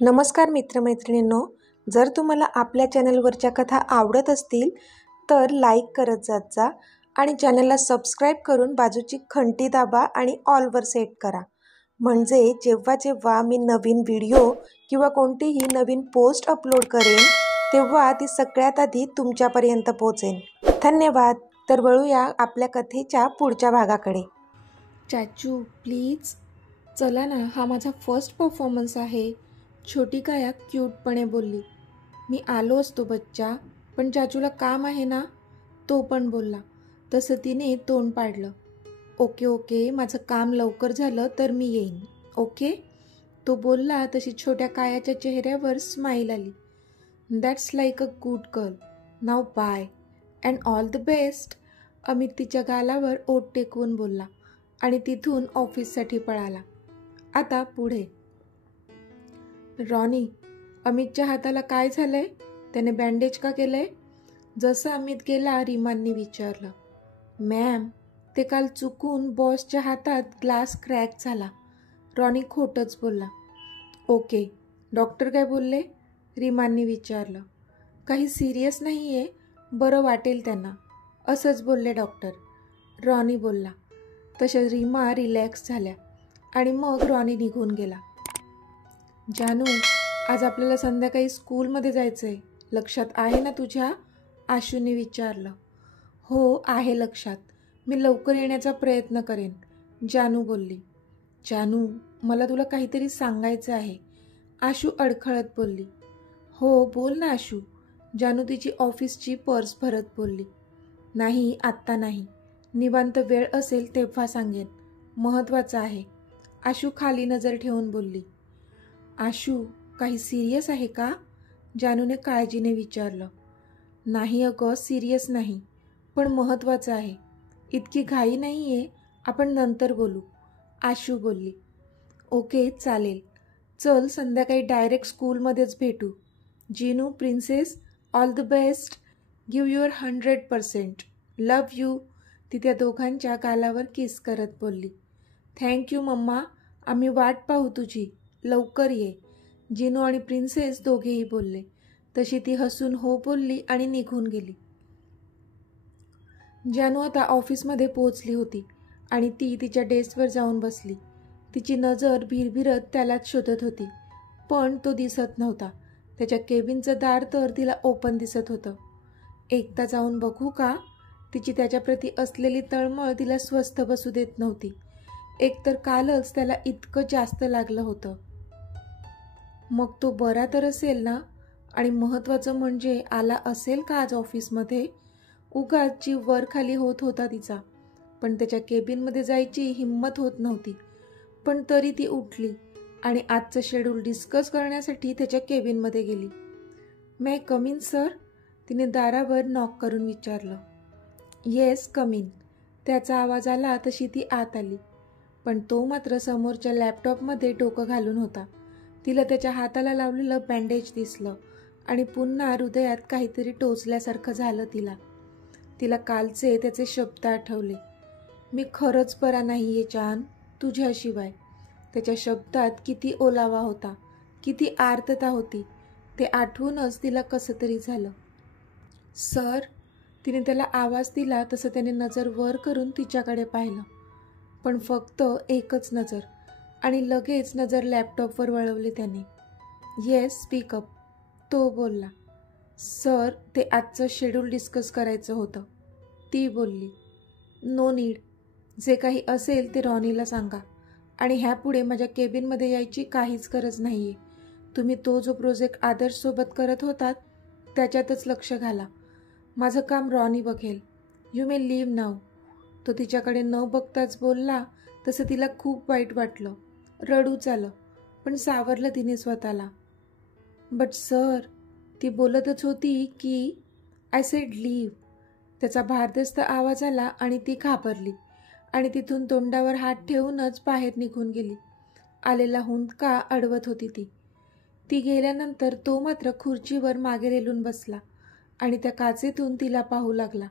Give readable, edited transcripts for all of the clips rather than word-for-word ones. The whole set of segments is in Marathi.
नमस्कार मित्रमैत्रिणींनो, जर तुम्हाला आपल्या चॅनलवरच्या कथा आवडत असतील तर लाईक करत जात जा आणि चॅनलला सबस्क्राईब करून बाजूची घंटी दाबा आणि ऑलवर सेट करा. म्हणजे जेव्हा जेव्हा मी नवीन व्हिडिओ किंवा कोणतीही नवीन पोस्ट अपलोड करेन तेव्हा ती सगळ्यात आधी तुमच्यापर्यंत पोहोचेल. धन्यवाद. तर वळूया आपल्या कथेच्या पुढच्या भागाकडे. चाचू प्लीज चला ना, हा माझा फर्स्ट परफॉर्मन्स आहे, छोटी काया क्यूटपणे बोलली. मी आलो असतो बच्चा, पण चाचूला काम आहे ना, तो पण बोलला. तसं तिने तोंड पाडलं. ओके ओके, माझं काम लवकर झालं तर मी येईन. ओके, तो बोलला तशी छोट्या कायाच्या चेहऱ्यावर स्माईल आली. That's like a good girl, now bye and all the best. Amit तिच्या गालावर ओठ टेकवून बोलला आणि तिथून ऑफिससाठी पळाला. आता पुढे. रॉनी, अमितच्या हाताला काय झालंय? त्याने बँडेज का केलंय? जसं अमित गेला रीमांनी विचारलं. मॅम, ते काल चुकून बॉसच्या हातात ग्लास क्रॅक झाला. रॉनी खोटंच बोलला. ओके, डॉक्टर काय बोलले? रीमांनी विचारलं. काही सिरियस नाही आहे, बरं वाटेल त्यांना, असंच बोलले डॉक्टर. रॉनी बोलला. तशा रीमा रिलॅक्स झाल्या आणि मग रॉनी निघून गेला. जानू, आज आपल्याला संध्याकाळी स्कूलमध्ये जायचं आहे, लक्षात आहे ना तुझ्या? आशूने विचारलं. हो आहे लक्षात, मी लवकर येण्याचा प्रयत्न करेन, जानू बोलली. जानू, मला तुला काहीतरी सांगायचं आहे, आशू अडखळत बोलली. हो बोल ना आशू, जानू तिची ऑफिसची पर्स भरत बोलली. नाही, आत्ता नाही, निवांत वेळ असेल तेव्हा सांगेन, महत्त्वाचं आहे, आशू खाली नजर ठेवून बोलली. आशू, काही सिरियस आहे का? जानूने काळजीने विचारलं. नाही अगं, सिरियस नाही, पण महत्त्वाचं आहे, इतकी घाई नाही आहे, आपण नंतर बोलू, आशू बोलली. ओके चालेल, चल संध्याकाळी डायरेक्ट स्कूलमध्येच भेटू. Jinu princess, all the best, give your 100%, love you. ती त्या दोघांच्या गालावर किस करत बोलली. थँक्यू मम्मा, आम्ही वाट पाहू तुझी, लवकर ये, जिनू आणि प्रिन्सेस दोघेही बोलले. तशी ती हसून हो बोलली आणि निघून गेली. जानू आता ऑफिसमध्ये पोहोचली होती आणि ती तिच्या डेस्कवर जाऊन बसली. तिची नजर भिरभिरत त्यालाच शोधत होती, पण तो दिसत नव्हता. त्याच्या केबिनचं दार तर तिला ओपन दिसत होतं. एकदा जाऊन बघू का? तिची त्याच्याप्रती असलेली तळमळ तिला स्वस्थ बसू देत नव्हती. एकतर कालच त्याला इतकं जास्त लागलं होतं. मग तो बरा तर असेल ना? आणि महत्त्वाचं म्हणजे आला असेल का आज ऑफिसमध्ये? उगाच जीव वर खाली होत होता तिचा, पण त्याच्या केबिनमध्ये जायची हिंमत होत नव्हती. पण तरी ती उठली आणि आजचं शेड्यूल डिस्कस करण्यासाठी त्याच्या केबिनमध्ये गेली. मे कम इन सर? तिने दारावर नॉक करून विचारलं. Yes come in. त्याचा आवाज आला तशी ती आत आली, पण तो मात्र समोरच्या लॅपटॉपमध्ये डोकं घालून होता. तिला त्याच्या हाताला लावलेलं बँडेज दिसलं आणि पुन्हा हृदयात काहीतरी टोचल्यासारखं झालं तिला. तिला कालचे त्याचे शब्द आठवले. मी खरंच बरा नाही आहे जान, तुझ्याशिवाय. त्याच्या शब्दात किती ओलावा होता, किती आर्तता होती, ते आठवूनच तिला कसं तरी झालं. सर? तिने त्याला आवाज दिला तसं त्याने नजर वर करून तिच्याकडे पाहिलं, पण फक्त एकच नजर, आणि लगेच नजर लॅपटॉपवर वळवली त्याने. येस स्पीकअप, तो बोलला. सर, ते आजचं शेड्यूल डिस्कस करायचं होतं, ती बोलली. नो नीड, जे काही असेल ते रॉनीला सांगा, आणि ह्यापुढे माझ्या केबिनमध्ये यायची काहीच गरज नाही आहे. तुम्ही तो जो प्रोजेक्ट आदर्शसोबत करत होतात त्याच्यातच लक्ष घाला, माझं काम रॉनी बघेल. यू मे लीव्ह नाव. तो तिच्याकडे न बघताच बोलला तसं तिला खूप वाईट वाटलं. रडूच आलं, पण सावरलं तिने स्वतःला. बट सर, ती बोलतच होती की आय सेड लीव्ह. त्याचा भारदस्त आवाज आला आणि ती घाबरली आणि तिथून तोंडावर हात ठेवूनच बाहेर निघून गेली. आलेला हुंदका अडवत होती ती. ती गेल्यानंतर तो मात्र खुर्चीवर मागे रेलून बसला आणि त्या काचेतून तिला पाहू लागला.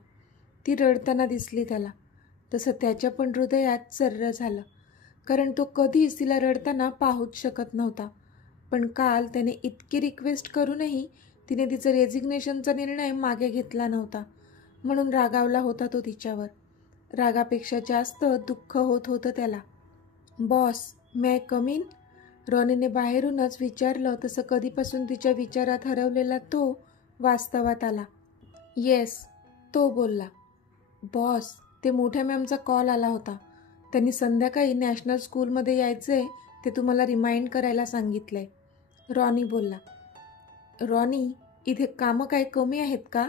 ती रडताना दिसली त्याला. तसं त्याच्या पण हृदयात सर्र झालं, कारण तो कधीच तिला रडताना पाहूच शकत नव्हता. पण काल त्याने इतकी रिक्वेस्ट करूनही तिने तिचं रेझिग्नेशनचा निर्णय मागे घेतला नव्हता, म्हणून रागावला होता तो तिच्यावर. रागापेक्षा जास्त दुःख होत होतं त्याला. Boss, may I come in? रॉनीने बाहेरूनच विचारलं तसं कधीपासून तिच्या विचारात हरवलेला तो वास्तवात आला. येस, तो बोलला. बॉस, ते मोठ्या मॅमचा कॉल आला होता. त्यांनी संध्याकाळी नॅशनल स्कूलमध्ये यायचे ते तुम्हाला रिमाइंड करायला सांगितलंय, रॉनी बोलला. रॉनी, इथे कामं काय कमी आहेत का?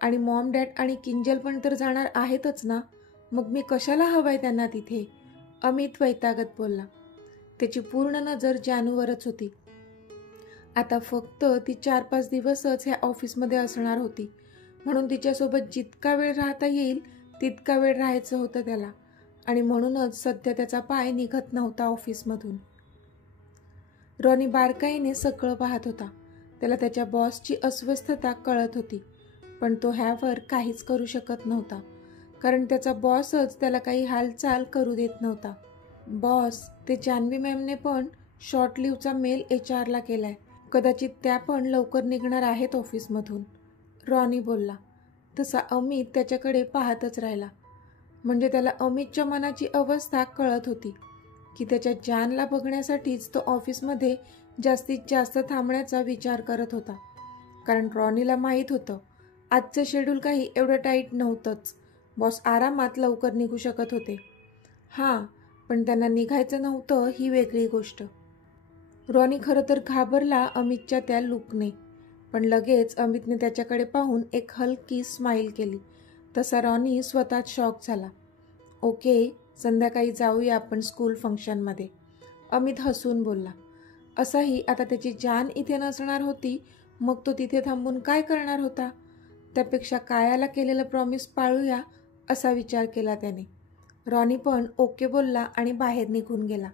आणि मॉम डॅड आणि किंजल पण तर जाणार आहेतच ना, मग मी कशाला हवंय त्यांना तिथे? अमित वैतागत बोलला. त्याची पूर्ण नजर जानूवरच होती. आता फक्त ती 4-5 दिवसच ह्या ऑफिसमध्ये असणार होती, म्हणून तिच्यासोबत जितका वेळ राहता येईल तितका वेळ राहायचं होतं त्याला, आणि म्हणूनच सध्या त्याचा पाय निघत नव्हता ऑफिसमधून. रॉनी बारकाईने सगळं पाहत होता. त्याला त्याच्या बॉसची अस्वस्थता कळत होती, पण तो ह्यावर काहीच करू शकत नव्हता, कारण त्याचा बॉसच त्याला काही हालचाल करू देत नव्हता. बॉस, ते जान्हवी मॅमने पण शॉर्ट लिव्हचा मेल HR ला केलाय. कदाचित त्या पण लवकर निघणार आहेत ऑफिसमधून, रॉनी बोलला. तसा अमित त्याच्याकडे पाहतच राहिला. म्हणजे त्याला अमितच्या मनाची अवस्था कळत होती की त्याच्या जानला बघण्यासाठीच तो ऑफिसमध्ये जास्तीत जास्त थांबण्याचा विचार करत होता, कारण रॉनीला माहीत होतं आजचं शेड्यूल काही एवढं टाईट नव्हतंच. बॉस आरामात लवकर निघू शकत होते. हां, पण त्यांना निघायचं नव्हतं ही वेगळी गोष्ट. रॉनी खरं तर घाबरला अमितच्या त्या लुकने, पण लगेच अमितने त्याच्याकडे पाहून एक हलकी स्माईल केली. तसा रॉनी स्वतःच शॉक झाला. ओके, संध्याकाळी जाऊया आपण स्कूल फंक्शनमध्ये, अमित हसून बोलला. असाही आता त्याची जान इथे नसणार होती, मग तो तिथे थांबून काय करणार होता? त्यापेक्षा कायाला केलेलं प्रॉमिस पाळूया असा विचार केला त्याने. रॉनी पण ओके बोलला आणि बाहेर निघून गेला.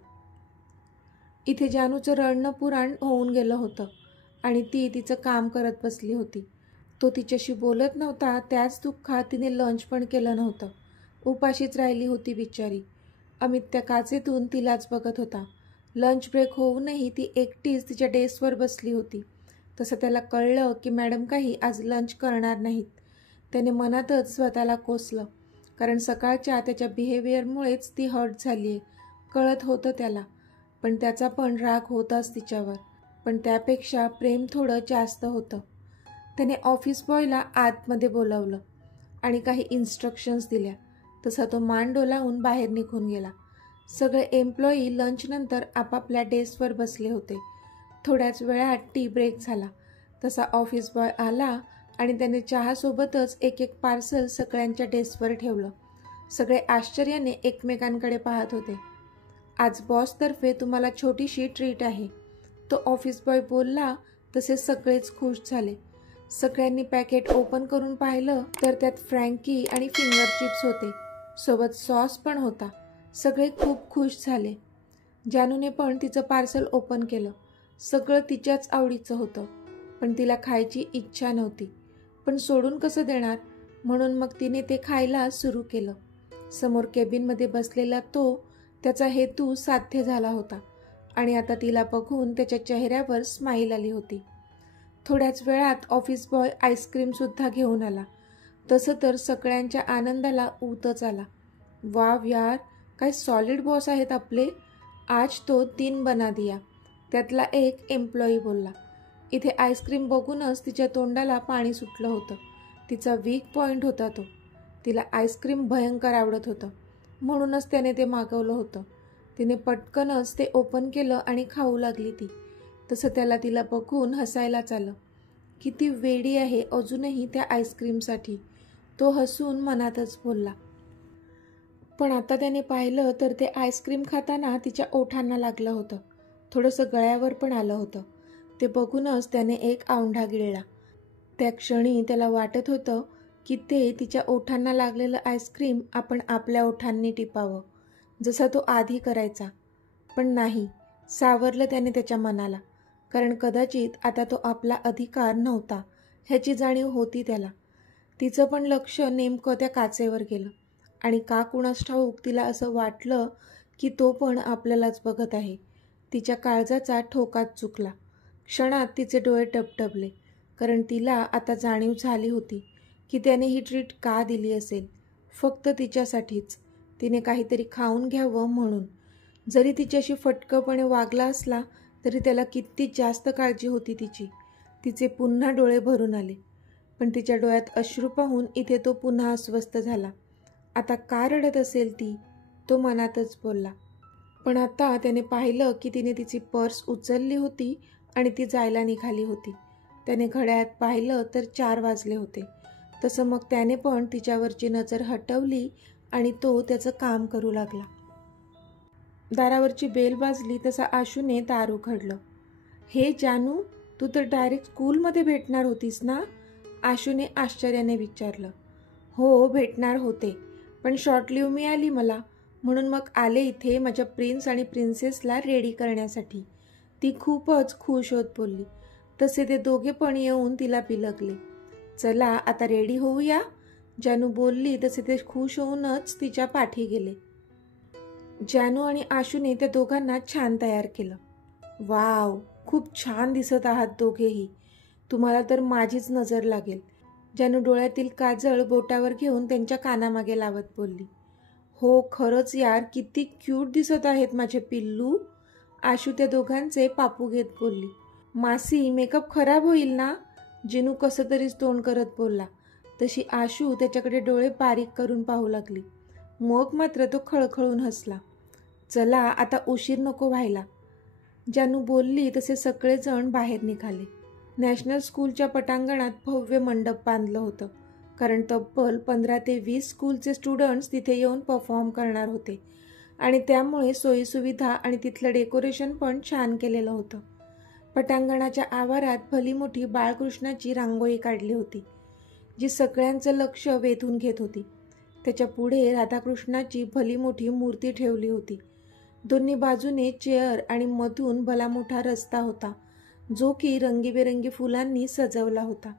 इथे जानूचं रडणं पुराण होऊन गेलं होतं आणि ती तिचं काम करत बसली होती. तो तिच्याशी बोलत नव्हता, त्याच दुःखात तिने लंच पण केलं नव्हतं. उपाशीच राहिली होती बिचारी. अमित त्या काचेतून तिलाच बघत होता. लंच ब्रेक होऊनही ती एकटीच तिच्या डेस्कवर बसली होती. तसं त्याला कळलं की मॅडम काही आज लंच करणार नाहीत. त्याने मनातच स्वतःला कोसलं, कारण सकाळच्या त्याच्या बिहेवियरमुळेच ती हर्ट झाली आहे, कळत होतं त्याला. पण त्याचा पण राग होताच तिच्यावर, पण त्यापेक्षा प्रेम थोडं जास्त होतं. त्याने ऑफिस बॉयला आतमध्ये बोलावलं आणि काही इन्स्ट्रक्शन्स दिल्या. तसा तो मान डोलावून बाहेर निघून गेला. सगळे एम्प्लॉई लंचनंतर आपापल्या डेस्कवर बसले होते. थोड्याच वेळात टी ब्रेक झाला. तसा ऑफिस बॉय आला आणि त्याने चहासोबतच एक पार्सल सगळ्यांच्या डेस्कवर ठेवलं. सगळे आश्चर्याने एकमेकांकडे पाहत होते. आज बॉसतर्फे तुम्हाला छोटीशी ट्रीट आहे, तो ऑफिस बॉय बोलला. तसे सगळेच खुश झाले. सगळ्यांनी पॅकेट ओपन करून पाहिलं तर त्यात फ्रँकी आणि फिंगर चिप्स होते, सोबत सॉस पण होता. सगळे खूप खुश झाले. जानूने पण तिचं पार्सल ओपन केलं. सगळं तिच्याच आवडीचं होतं, पण तिला खायची इच्छा नव्हती. पण सोडून कसं देणार, म्हणून मग तिने ते खायला सुरू केलं. समोर केबिनमध्ये बसलेला तो, त्याचा हेतू साध्य झाला होता आणि आता तिला बघून त्याच्या चेहऱ्यावर स्माईल आली होती. थोड्याच वेळात ऑफिस बॉय आईस्क्रीमसुद्धा घेऊन आला. तसं तर सगळ्यांच्या आनंदाला ऊतच आला. वाव यार, काय सॉलिड बॉस आहेत आपले. आज तो 3 बना दिया, त्यातला एक एम्प्लॉई बोलला. इथे आईस्क्रीम बघूनच तिच्या तोंडाला पाणी सुटलं होतं. तिचा वीक पॉईंट होता तो. तिला आईस्क्रीम भयंकर आवडत होतं, म्हणूनच त्याने ते मागवलं होतं. तिने पटकनच ते ओपन केलं आणि खाऊ लागली ती. तसं त्याला तिला बघून हसायलाच आलं. किती वेडी आहे अजूनही त्या आईस्क्रीमसाठी, तो हसून मनातच बोलला. पण आता त्याने पाहिलं तर ते आईस्क्रीम खाताना तिच्या ओठांना लागलं होतं. थोडंसं गळ्यावर पण आलं होतं. ते बघूनच त्याने एक औंढा गिळला. त्या क्षणी त्याला वाटत होतं की ते तिच्या ओठांना लागलेलं आईस्क्रीम आपण आपल्या ओठांनी टिपावं, जसा तो आधी करायचा. पण नाही, सावरलं त्याने त्याच्या मनाला, कारण कदाचित आता तो आपला अधिकार नव्हता ह्याची जाणीव होती त्याला. तिचं पण लक्ष नेमकं त्या काचेवर गेलं आणि का कुणास ठाऊक तिला असं वाटलं की तो पण आपल्यालाच बघत आहे. तिच्या काळजाचा ठोकाच चुकला. क्षणात तिचे डोळे टपटपले, कारण तिला आता जाणीव झाली होती की त्याने ही ट्रीट का दिली असेल. फक्त तिच्यासाठीच, तिने काहीतरी खाऊन घ्यावं म्हणून. जरी तिच्याशी फटकपणे वागला असला तरी त्याला किती जास्त काळजी होती तिची. तिचे पुन्हा डोळे भरून आले, पण तिच्या डोळ्यात अश्रू पाहून इथे तो पुन्हा अस्वस्थ झाला. आता का रडत असेल ती, तो मनातच बोलला. पण आता त्याने पाहिलं की तिने तिची पर्स उचलली होती आणि ती जायला निघाली होती. त्याने घड्याळात पाहिलं तर 4 वाजले होते. तसं मग त्याने पण तिच्यावरची नजर हटवली आणि तो त्याचं काम करू लागला. दारावरची बेल वाजली तसा आशूने दार उघडलं. हे जानू, तू तर डायरेक्ट स्कूलमध्ये भेटणार होतीस ना? आशूने आश्चर्याने विचारलं. हो, भेटणार होते, पण शॉर्ट लिव्ह मिळाली मला, म्हणून मग आले इथे माझ्या प्रिन्स आणि प्रिन्सेसला रेडी करण्यासाठी. ती खूपच खुश होत बोलली. तसे ते दोघे पण येऊन तिला बिलगले. चला आता रेडी होऊया, जानू बोलली तसे ते खुश होऊनच तिच्या पाठी गेले. जानू आणि आशूने त्या दोघांना छान तयार केलं. वाव, खूप छान दिसत आहात दोघेही. तुम्हाला तर माझीच नजर लागेल, जानू डोळ्यातील काजळ बोटावर घेऊन त्यांच्या कानामागे लावत बोलली. हो खरंच यार, किती क्यूट दिसत आहेत माझे पिल्लू, आशू त्या दोघांचे पापू घेत बोलली. मासी, मेकअप खराब होईल ना, जिनू कसं तरीच तोंड करत बोलला. तशी आशू त्याच्याकडे डोळे बारीक करून पाहू लागली. मग मात्र तो खळखळून हसला. चला आता उशीर नको व्हायला, जानू बोलली तसे सगळेजण बाहेर निघाले. नॅशनल स्कूलच्या पटांगणात भव्य मंडप बांधलं होतं, कारण तब्बल 15 ते 20 स्कूलचे स्टुडंट्स तिथे येऊन परफॉर्म करणार होते आणि त्यामुळे सोयीसुविधा आणि तिथलं डेकोरेशन पण छान केलेलं होतं. पटांगणाच्या आवारात भली मोठी बाळकृष्णाची रांगोळी काढली होती, जी सगळ्यांचं लक्ष वेधून घेत होती. त्याच्या पुढे राधाकृष्णाची भली मोठी मूर्ती ठेवली होती. दोन्ही बाजूने चेअर आणि मधून भला मोठा रस्ता होता, जो की रंगीबेरंगी फुलांनी सजवला होता.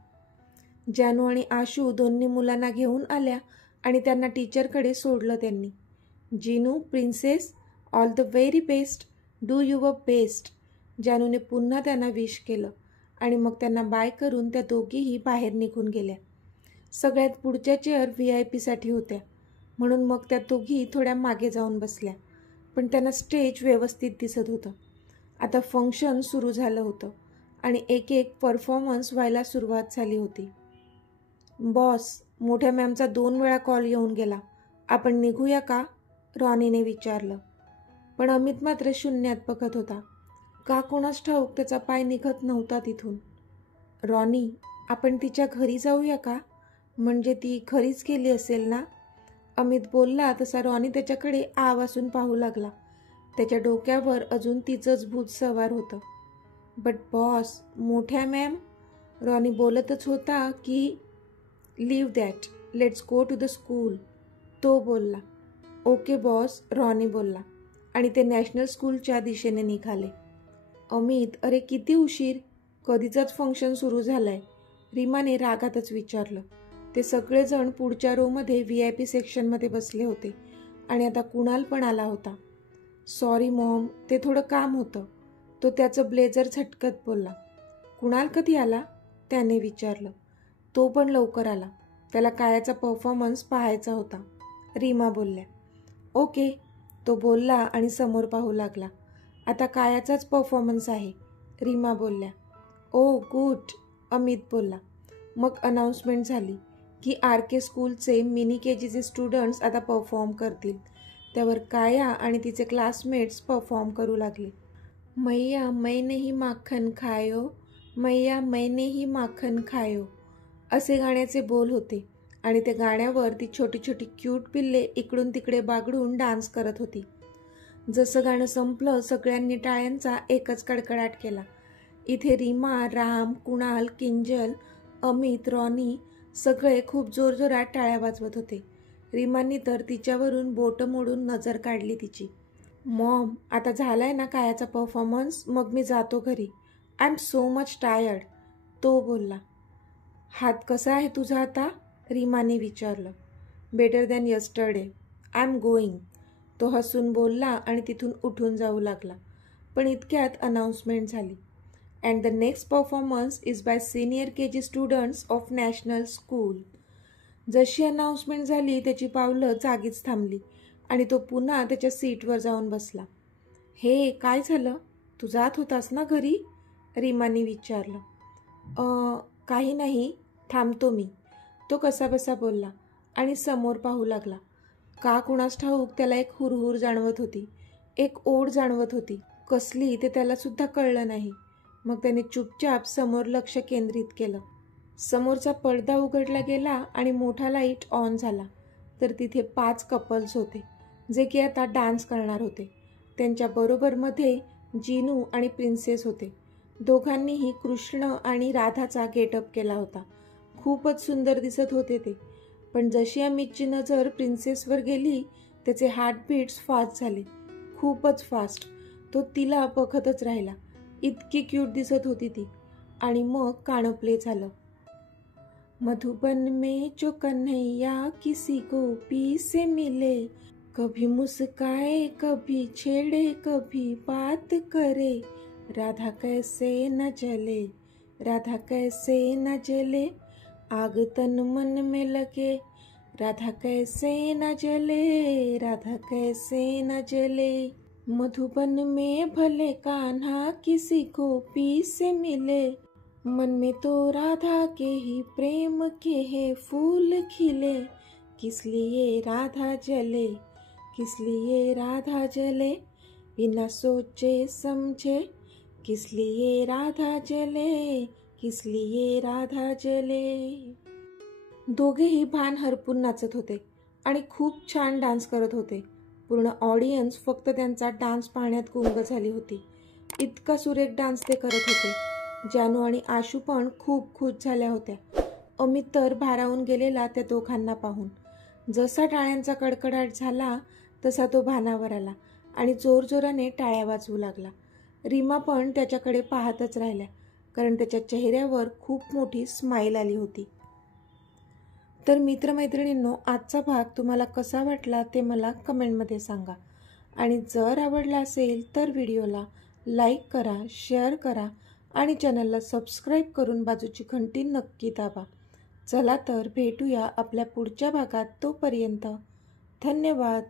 जानू आणि आशू दोन्ही मुलांना घेऊन आल्या आणि त्यांना टीचरकडे सोडलं त्यांनी. Jinu, princess, all the very best, do your best, जानूने पुन्हा त्यांना विश केलं आणि मग त्यांना बाय करून त्या दोघीही बाहेर निघून गेल्या. सगळ्यात पुढच्या चेअर VIP साठी होत्या, म्हणून मग त्या दोघी थोड्या मागे जाऊन बसल्या, पण त्यांना स्टेज व्यवस्थित दिसत होतं. आता फंक्शन सुरू झालं होतं आणि एक एक परफॉर्मन्स व्हायला सुरुवात झाली होती. बॉस, मोठ्या मॅमचा 2 वेळा कॉल येऊन गेला, आपण निघूया का, रॉनीने विचारलं. पण अमित मात्र शून्यात बघत होता. का कोणास ठाऊक त्याचा पाय निघत नव्हता तिथून. रॉनी, आपण तिच्या घरी जाऊया का, म्हणजे ती घरीच गेली असेल ना, अमित बोलला तसा रॉनी त्याच्याकडे आवासून पाहू लागला. त्याच्या डोक्यावर अजून तिचंच भूत सवार होतं. बट बॉस, मोठ्या मॅम, रॉनी बोलतच होता की leave that, let's go to the school, तो बोलला. ओके बॉस, रॉनी बोलला आणि ते नॅशनल स्कूलच्या दिशेने निघाले. अमित, अरे किती उशीर, कधीचाच फंक्शन सुरू झालंय, रीमाने रागातच विचारलं. ते सगळेजण पुढच्या रोमध्ये VIP सेक्शनमध्ये बसले होते आणि आता कुणाल पण आला होता. सॉरी मॉम, ते थोडं काम होतं, तो त्याचं ब्लेझर झटकत बोलला. कुणाल कधी आला, त्याने विचारलं. तो पण लवकर आला, त्याला कायाचा परफॉर्मन्स पाहायचा होता, रीमा बोलल्या. ओके, तो बोलला आणि समोर पाहू लागला. आता कायाचाच परफॉर्मन्स आहे, रीमा बोलल्या. ओ गुड, अमित बोलला. मग अनाउन्समेंट झाली की RK स्कूलचे मिनी KGचे स्टुडंट्स आता परफॉर्म करतील. त्यावर काया आणि तिचे क्लासमेट्स परफॉर्म करू लागले. मैया मैंने ही माखन खायो, मैया मैंने ही माखन खायो, असे गाण्याचे बोल होते आणि त्या गाण्यावर ती छोटी छोटी क्यूट पिल्ले इकडून तिकडे बागडून डान्स करत होती. जसं गाणं संपलं सगळ्यांनी टाळ्यांचा एकच कडकडाट केला. इथे रीमा, राम, कुणाल, किंजल, अमित, रॉनी सगळे खूप जोरजोरात टाळ्या वाजवत होते. रीमांनी तर तिच्यावरून बोट मोडून नजर काढली तिची. मॉम, आता झालाय ना कायाचा परफॉर्मन्स, मग मी जातो घरी, I am so much tired, तो बोलला. हात कसा आहे तुझा आता, रीमाने विचारलं. Better than yesterday, I am going, तो हसून बोलला आणि तिथून उठून जाऊ लागला. पण इतक्यात अनाउन्समेंट झाली. and the next performance is by senior KG students of National School. जशी अनाउन्समेंट झाली त्याची पावलं जागीच थांबली आणि तो पुन्हा त्याच्या सीटवर जाऊन बसला. हे काय झालं? तू जात होतास ना घरी? रीमाने विचारलं. काही नाही, थांबतो मी, तो कसाबसा बोलला आणि समोर पाहू लागला. का कुणास ठाऊक त्याला एक हुरहुर जाणवत होती, एक ओढ जाणवत होती. कसली ते त्यालासुद्धा कळलं नाही. मग त्याने चुपचाप समोर लक्ष केंद्रित केलं. समोरचा पडदा उघडला गेला आणि मोठा लाईट ऑन झाला. तर तिथे 5 कपल्स होते जे की आता डान्स करणार होते. त्यांच्याबरोबरमध्ये जिनू आणि प्रिन्सेस होते. दोघांनीही कृष्ण आणि राधाचा गेटअप केला होता. खूपच सुंदर दिसत होते ते. पण जशी अमितची नजर प्रिन्सेसवर गेली त्याचे हार्टबीट्स फास्ट झाले, खूपच फास्ट. तो तिला बघतच राहिला. इतकी क्यूट दिसत होती ती. आणि मग गाणं प्ले झालं. मधुबन में जो कन्हैया किसी गोपी से मिले, कभी मुस्काए कभी छेड़े कभी बात करे, राधा कैसे न जले, राधा कैसे न जले, आग तन मन में लगे, राधा कैसे न जले, राधा कैसे न जले. मधुबन में भले कान्हा किसी गोपी से मिले, मन में तो राधा के ही प्रेम के है फूल खिले, किस लिए राधा जले, किस लिए राधा जले, बिना सोचे समझे, किस लिए राधा जले, किस लिए राधा जले. दोघेही भान हरपून नाचत होते आणि खूप छान डान्स करत होते. पूर्ण ऑडियन्स फक्त त्यांचा डान्स पाहण्यात गुंग झाली होती. इतका सुरेख डान्स ते करत होते. जानू आणि आशू पण खूप खुश झाल्या होत्या. अमित तर भारावून गेलेला त्या दोघांना पाहून. जसा टाळ्यांचा कडकडाट झाला तसा तो भानावर आला आणि जोरजोराने टाळ्या वाजवू लागला. रीमा पण त्याच्याकडे पाहतच राहिल्या, कारण त्याच्या चेहऱ्यावर खूप मोठी स्माईल आली होती. तर मित्रमैत्रिणींनो, आजचा भाग तुम्हाला कसा वाटला ते मला कमेंटमध्ये सांगा. आणि जर आवडला असेल तर व्हिडिओला लाईक करा, शेअर करा आणि चॅनलला सबस्क्राईब करून बाजूची घंटी नक्की दाबा. चला तर भेटूया आपल्या पुढच्या भागात. तोपर्यंत धन्यवाद.